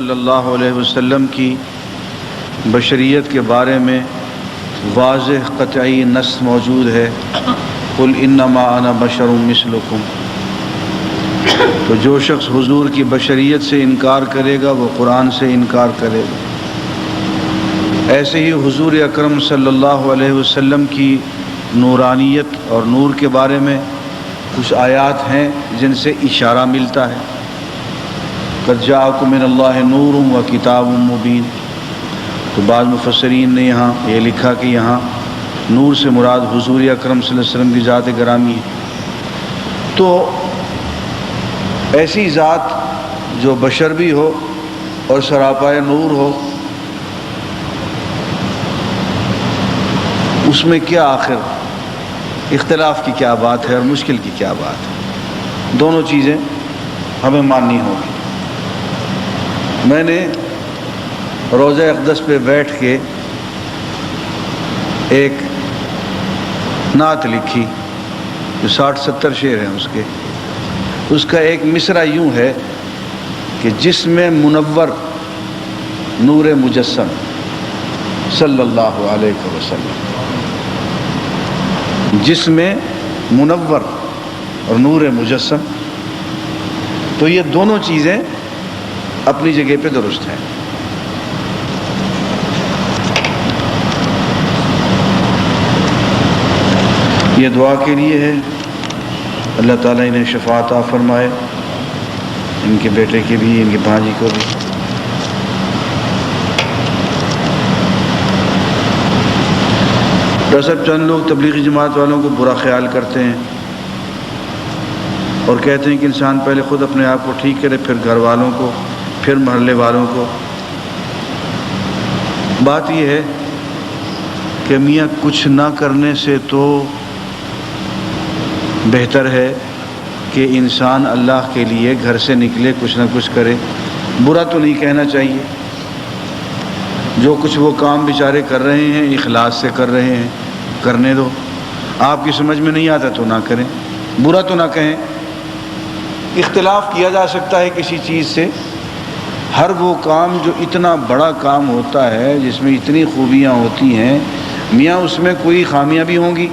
صلی اللہ علیہ وسلم کی بشریت کے بارے میں واضح قطعی نص موجود ہے، قل انما انا بشر مثلکم۔ تو جو شخص حضور کی بشریت سے انکار کرے گا وہ قرآن سے انکار کرے گا۔ ایسے ہی حضور اکرم صلی اللہ علیہ وسلم کی نورانیت اور نور کے بارے میں کچھ آیات ہیں جن سے اشارہ ملتا ہے، قد جاءکم من اللہ نور و کتاب مبین۔ تو بعض مفسرین نے یہاں یہ لکھا کہ یہاں نور سے مراد حضور اکرم صلی اللہ علیہ وسلم کی ذات گرامی ہے۔ تو ایسی ذات جو بشر بھی ہو اور سراپائے نور ہو، اس میں کیا آخر اختلاف کی کیا بات ہے اور مشکل کی کیا بات ہے؟ دونوں چیزیں ہمیں ماننی ہوگی۔ میں نے روضہ اقدس پہ بیٹھ کے ایک نعت لکھی جو 60-70 شعر ہیں اس کا ایک مصرع یوں ہے کہ جس میں منور نور مجسم صلی اللہ علیہ وسلم، جس میں منور اور نور مجسم، تو یہ دونوں چیزیں اپنی جگہ پہ درست ہیں۔ یہ دعا کے لیے ہے، اللہ تعالیٰ انہیں شفاعت عطا فرمائے، ان کے بیٹے کی بھی، ان کے بھانجی کو بھی۔ ڈاکٹر صاحب، چند لوگ تبلیغی جماعت والوں کو برا خیال کرتے ہیں اور کہتے ہیں کہ انسان پہلے خود اپنے آپ کو ٹھیک کرے، پھر گھر والوں کو، پھر محلے والوں کو۔ بات یہ ہے کہ میاں کچھ نہ کرنے سے تو بہتر ہے کہ انسان اللہ کے لیے گھر سے نکلے، کچھ نہ کچھ کرے۔ برا تو نہیں کہنا چاہیے، جو کچھ وہ کام بیچارے کر رہے ہیں اخلاص سے کر رہے ہیں، کرنے دو۔ آپ کی سمجھ میں نہیں آتا تو نہ کریں، برا تو نہ کہیں۔ اختلاف کیا جا سکتا ہے کسی چیز سے، ہر وہ کام جو اتنا بڑا کام ہوتا ہے، جس میں اتنی خوبیاں ہوتی ہیں، میاں اس میں کوئی خامیاں بھی ہوں گی۔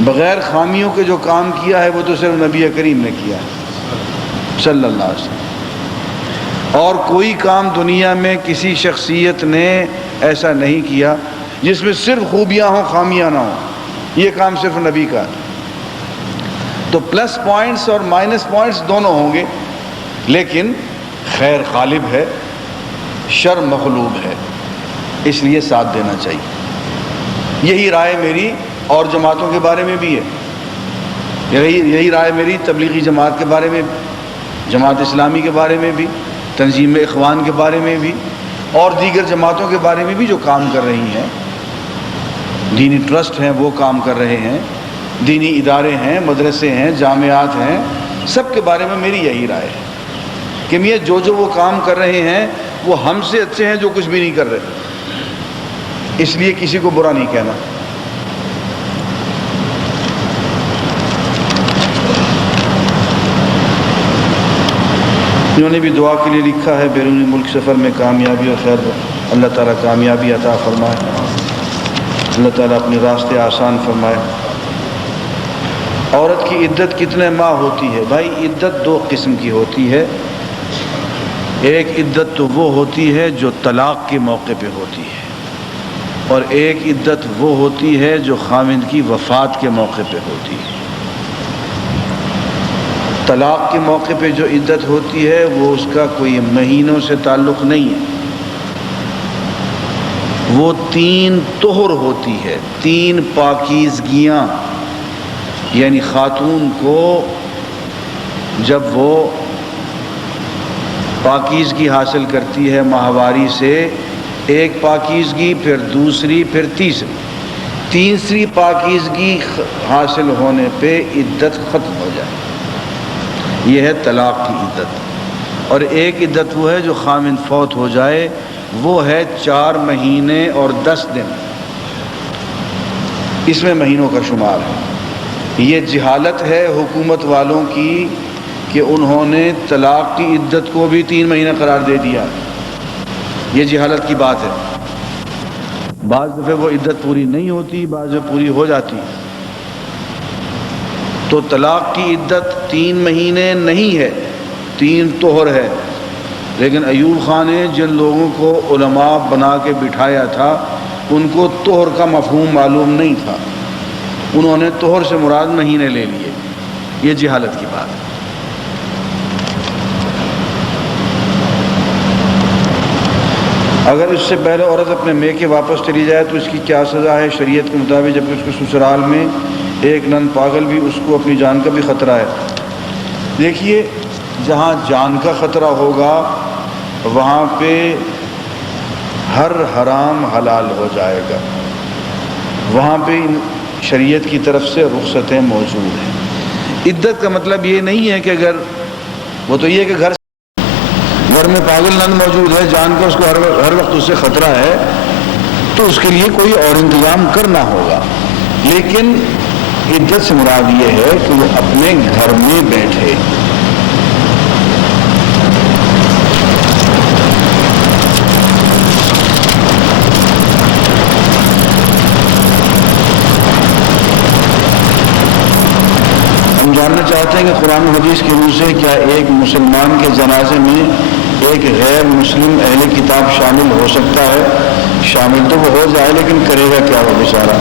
بغیر خامیوں کے جو کام کیا ہے وہ تو صرف نبی کریم نے کیا ہے صلی اللہ علیہ وسلم، اور کوئی کام دنیا میں کسی شخصیت نے ایسا نہیں کیا جس میں صرف خوبیاں ہوں، خامیاں نہ ہوں۔ یہ کام صرف نبی کا ہے۔ تو پلس پوائنٹس اور مائنس پوائنٹس دونوں ہوں گے، لیکن خیر غالب ہے، شر مغلوب ہے، اس لیے ساتھ دینا چاہیے۔ یہی رائے میری اور جماعتوں کے بارے میں بھی ہے، یہی رائے میری تبلیغی جماعت کے بارے میں، جماعت اسلامی کے بارے میں بھی، تنظیم اخوان کے بارے میں بھی، اور دیگر جماعتوں کے بارے میں بھی جو کام کر رہی ہیں، دینی ٹرسٹ ہیں وہ کام کر رہے ہیں، دینی ادارے ہیں، مدرسے ہیں، جامعات ہیں، سب کے بارے میں میری یہی رائے ہے کہ میاں جو وہ کام کر رہے ہیں وہ ہم سے اچھے ہیں جو کچھ بھی نہیں کر رہے، اس لیے کسی کو برا نہیں کہنا۔ انہوں نے بھی دعا کے لیے لکھا ہے، بیرونی ملک سفر میں کامیابی اور خیر، اللہ تعالیٰ کامیابی عطا فرمائے، اللہ تعالیٰ اپنے راستے آسان فرمائے۔ عورت کی عدت کتنے ماہ ہوتی ہے؟ بھائی عدت دو قسم کی ہوتی ہے، ایک عدت تو وہ ہوتی ہے جو طلاق کے موقع پہ ہوتی ہے، اور ایک عدت وہ ہوتی ہے جو خاوند کی وفات کے موقع پہ ہوتی ہے۔ طلاق کے موقع پہ جو عدت ہوتی ہے وہ اس کا کوئی مہینوں سے تعلق نہیں ہے، وہ 3 طہر ہوتی ہے، 3 پاکیزگیاں، یعنی خاتون کو جب وہ پاکیزگی حاصل کرتی ہے ماہواری سے، ایک پاکیزگی، پھر دوسری، پھر تیسری پاکیزگی حاصل ہونے پہ عدت ختم ہو جائے، یہ ہے طلاق کی عدت۔ اور ایک عدت وہ ہے جو خاوند فوت ہو جائے، وہ ہے 4 مہینے اور 10 دن، اس میں مہینوں کا شمار ہے۔ یہ جہالت ہے حکومت والوں کی کہ انہوں نے طلاق کی عدت کو بھی 3 مہینہ قرار دے دیا. یہ جہالت کی بات ہے. بعض دفعہ وہ عدت پوری نہیں ہوتی، بعض دفعہ پوری ہو جاتی. تو طلاق کی عدت 3 مہینے نہیں ہے، 3 طہر ہے. لیکن ایوب خان نے جن لوگوں کو علماء بنا کے بٹھایا تھا ان کو طہر کا مفہوم معلوم نہیں تھا، انہوں نے طہر سے مراد مہینے لے لیے. یہ جہالت کی بات ہے. اگر اس سے پہلے عورت اپنے میکے واپس چلی جائے تو اس کی کیا سزا ہے شریعت کے مطابق، جبکہ اس کے سسرال میں ایک نن پاگل بھی، اس کو اپنی جان کا بھی خطرہ ہے؟ دیکھیے، جہاں جان کا خطرہ ہوگا وہاں پہ ہر حرام حلال ہو جائے گا. وہاں پہ شریعت کی طرف سے رخصتیں موجود ہیں. عدت کا مطلب یہ نہیں ہے کہ اگر وہ تو یہ ہے کہ گھر میں پاگل نن موجود ہے، جان کا اس کو ہر وقت اس سے خطرہ ہے، تو اس کے لیے کوئی اور انتظام کرنا ہوگا. لیکن عدت سے مراد یہ ہے کہ وہ اپنے گھر میں بیٹھے. ہم جاننا چاہتے ہیں کہ قرآن و حدیث کی روح سے کیا ایک مسلمان کے جنازے میں ایک غیر مسلم اہل کتاب شامل ہو سکتا ہے؟ شامل تو وہ ہو جائے، لیکن کرے گا کیا وہ بیچارہ؟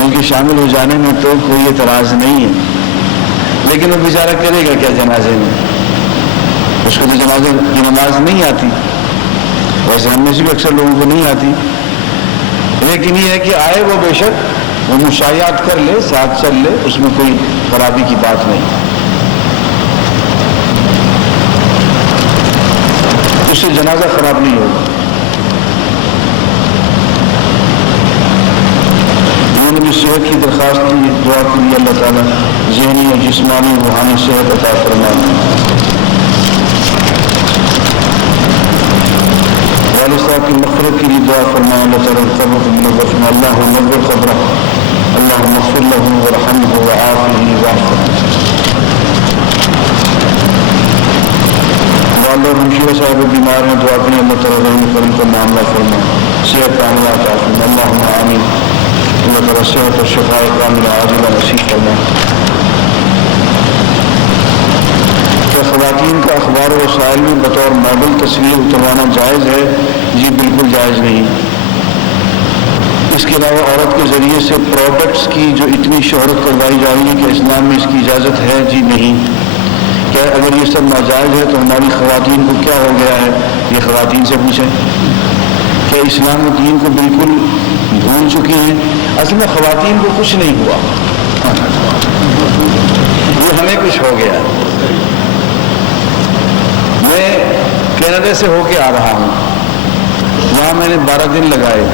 ان کے شامل ہو جانے میں تو کوئی اعتراض نہیں ہے، لیکن وہ بیچارہ کرے گا کیا جنازے میں؟ اس کو تو جنازے کی نماز نہیں آتی، ویسے ہم میں سے بھی اکثر لوگوں کو نہیں آتی. لیکن یہ ہے کہ آئے وہ بے شک، وہ مشایعت کر لے، ساتھ چل لے، اس میں کوئی خرابی کی بات نہیں. اس سے جنازہ خراب نہیں ہوگا. انہوں نے بھی صحت کی درخواست کی، دعا کے لیے اللہ تعالیٰ ذہنی اور جسمانی روحانی صحت عطا فرمائے. والد صاحب کی مغفرت کے لیے دعا فرمائے، اللہ تعالیٰ قبر کو منور فرمائے. اللہ نور قبرہ، اللہم اغفر لہ ورحمہ وعافہ واعف. والدہ رمشیہ صاحب بیمار ہیں، دعا کریں اللہ تعالیٰ رحم کرم کا معاملہ فرمائے، صحت کاملہ عطا فرمائے. اللہم آمین. اللہ تعالیٰ صحت اور شفاء کاملہ عاجلہ نصیب فرمائے. کیا خواتین کا اخبار و وسائل میں بطور ماڈل تصویر اتروانا جائز ہے؟ جی بالکل جائز نہیں. اس کے علاوہ عورت کے ذریعے سے پروڈکٹس کی جو اتنی شہرت کروائی جا رہی ہے کہ اسلام میں اس کی اجازت ہے؟ جی نہیں. کیا اگر یہ سب ناجائز ہے تو ہماری خواتین کو کیا ہو گیا ہے؟ یہ خواتین سے پوچھیں. کیا اسلام و دین کو بالکل بھول چکی ہیں؟ اصل میں خواتین کو کچھ نہیں ہوا، یہ ہمیں کچھ ہو گیا. میں کینیڈا سے ہو کے آ رہا ہوں، وہاں میں نے 12 دن لگائے.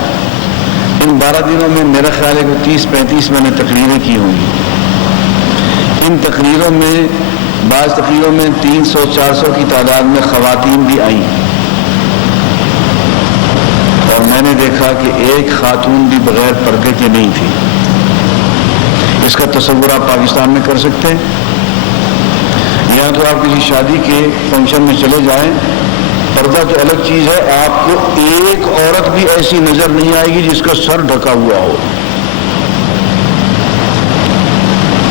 ان 12 دنوں میں میرا خیال ہے کہ 30-35 میں نے تقریریں کی ہوں گی. ان تقریروں میں بعض تقریروں میں 300-400 کی تعداد میں خواتین بھی آئیں، اور میں نے دیکھا کہ ایک خاتون بھی بغیر پردے کے نہیں تھی. اس کا تصور آپ پاکستان میں کر سکتے ہیں؟ یہاں تو آپ کسی شادی کے فنکشن میں چلے جائیں، پردہ تو الگ چیز ہے، آپ کو ایک عورت بھی ایسی نظر نہیں آئے گی جس کا سر ڈھکا ہوا ہو.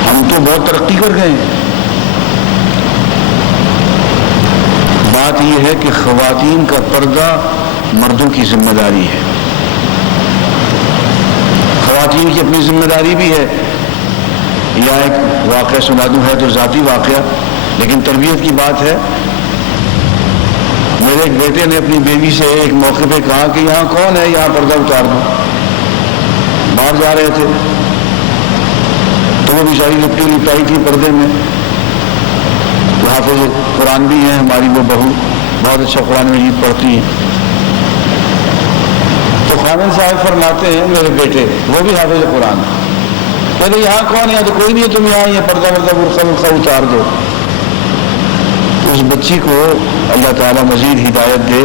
ہم تو بہت ترقی کر گئے ہیں. بات یہ ہے کہ خواتین کا پردہ مردوں کی ذمہ داری ہے. خواتین کی اپنی ذمہ داری بھی ہے. یا ایک واقعہ سنا دوں، ہے تو ذاتی واقعہ لیکن تربیت کی بات ہے. میرے ایک بیٹے نے اپنی بیوی سے ایک موقع پہ کہا کہ یہاں کون ہے، یہاں پردہ اتار دو. باہر جا رہے تھے تو وہ بیچاری لپٹی لپٹائی تھی پردے میں. حافظ قرآن بھی ہیں، ہماری وہ بہو بہت اچھا قرآن مجید پڑھتی ہیں. تو خامن صاحب فرماتے ہیں میرے بیٹے، وہ بھی حافظ قرآن، کہتے یہاں کون ہے؟ تو کوئی نہیں ہے، تم یہاں یہ پردہ برقع اتار دو. اس بچی کو اللہ تعالیٰ مزید ہدایت دے.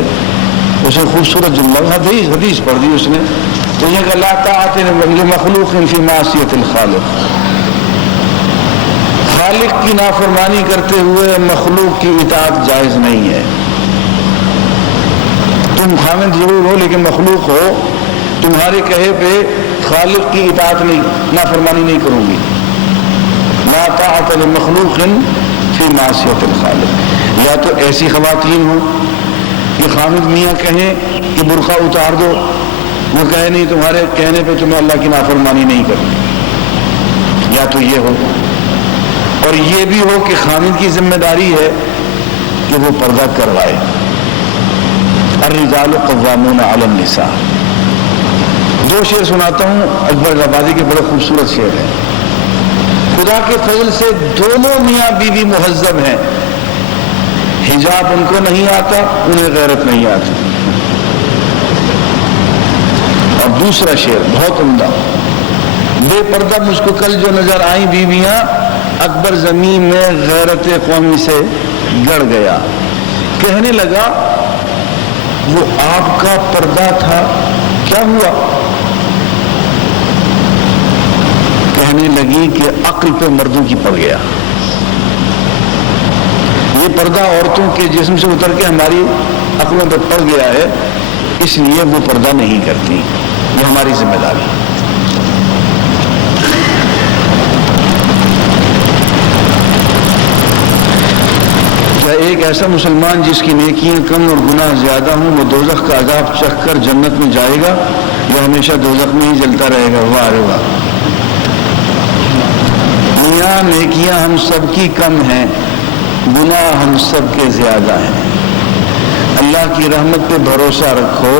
اسے خوبصورت جملہ حدیث پڑھ دی اس نے، تو یہ کہ لا طاعت لمخلوق فی معصیۃ الخالق. خالق کی نافرمانی کرتے ہوئے مخلوق کی اطاعت جائز نہیں ہے. تم خامد ضرور ہو لیکن مخلوق ہو, تمہارے کہے پہ خالق کی اطاعت نہیں, نافرمانی نہیں کروں گی. لا طاعت لمخلوق فی معصیت الخالق. یا تو ایسی خواتین ہوں کہ خامد میاں کہیں کہ برقع اتار دو, وہ کہے نہیں تمہارے کہنے پہ تمہیں اللہ کی نافرمانی نہیں کرنی. یا تو یہ ہو, اور یہ بھی ہو کہ خامد کی ذمہ داری ہے کہ وہ پردہ کروائے. الرجال قوامون علی النساء. دو شعر سناتا ہوں, اکبر آبادی کے بڑے خوبصورت شعر ہیں. خدا کے فضل سے دونوں میاں بیوی مہذب ہیں, حجاب ان کو نہیں آتا, انہیں غیرت نہیں آتی. اور دوسرا شعر بہت عمدہ, بے پردہ مجھ کو کل جو نظر آئیں بیویاں, اکبر زمین میں غیرت قومی سے گڑ گیا. کہنے لگا وہ آپ کا پردہ تھا, کیا ہوا؟ کہنے لگی کہ عقل پہ مردوں کی پڑ گیا. یہ پردہ عورتوں کے جسم سے اتر کے ہماری عقلوں پہ پڑ گیا ہے, اس لیے وہ پردہ نہیں کرتی. یہ ہماری ذمہ داری ہے. ایک ایسا مسلمان جس کی نیکیاں کم اور گناہ زیادہ ہوں, وہ دوزخ کا عذاب چکھ کر جنت میں جائے گا یا ہمیشہ دوزخ میں ہی جلتا رہے گا؟ واہ رے واہ. میاں نیکیاں ہم سب کی کم ہیں, گناہ ہم سب کے زیادہ ہیں. اللہ کی رحمت پہ بھروسہ رکھو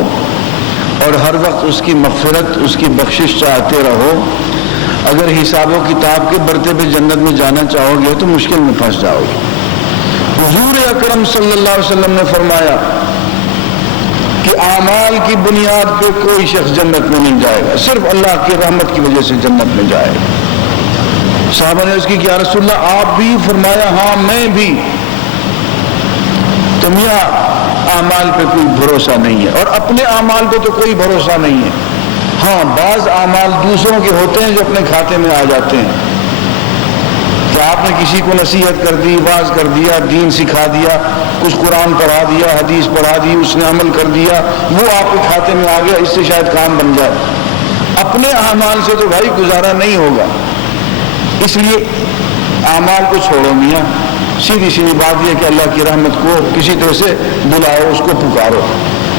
اور ہر وقت اس کی مغفرت, اس کی بخشش چاہتے رہو. اگر حساب و کتاب کے برتے پہ جنت میں جانا چاہو گے تو مشکل میں پھنس جاؤ گے. حضور اکرم صلی اللہ علیہ وسلم نے فرمایا کہ اعمال کی بنیاد پہ کوئی شخص جنت میں نہیں جائے گا, صرف اللہ کی رحمت کی وجہ سے جنت میں جائے گا. صحابہ نے اس کی کہ یا رسول اللہ آپ بھی؟ فرمایا ہاں میں بھی. تو میاں اعمال پہ کوئی بھروسہ نہیں ہے, اور اپنے اعمال پہ تو کوئی بھروسہ نہیں ہے. ہاں بعض اعمال دوسروں کے ہوتے ہیں جو اپنے کھاتے میں آ جاتے ہیں. کہ آپ نے کسی کو نصیحت کر دی, واعظ کر دیا, دین سکھا دیا, کچھ قرآن پڑھا دیا, حدیث پڑھا دی, اس نے عمل کر دیا, وہ آپ کے کھاتے میں آ گیا, اس سے شاید کام بن جائے. اپنے اعمال سے تو بھائی گزارا نہیں ہوگا. اس لیے اعمال کو چھوڑو میاں. سیدھی سیدھی بات یہ کہ اللہ کی رحمت کو کسی طرح سے بلاؤ, اس کو پکارو,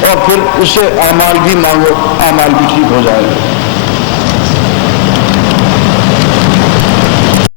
اور پھر اس سے اعمال بھی مانگو, اعمال بھی ٹھیک ہو جائے گا.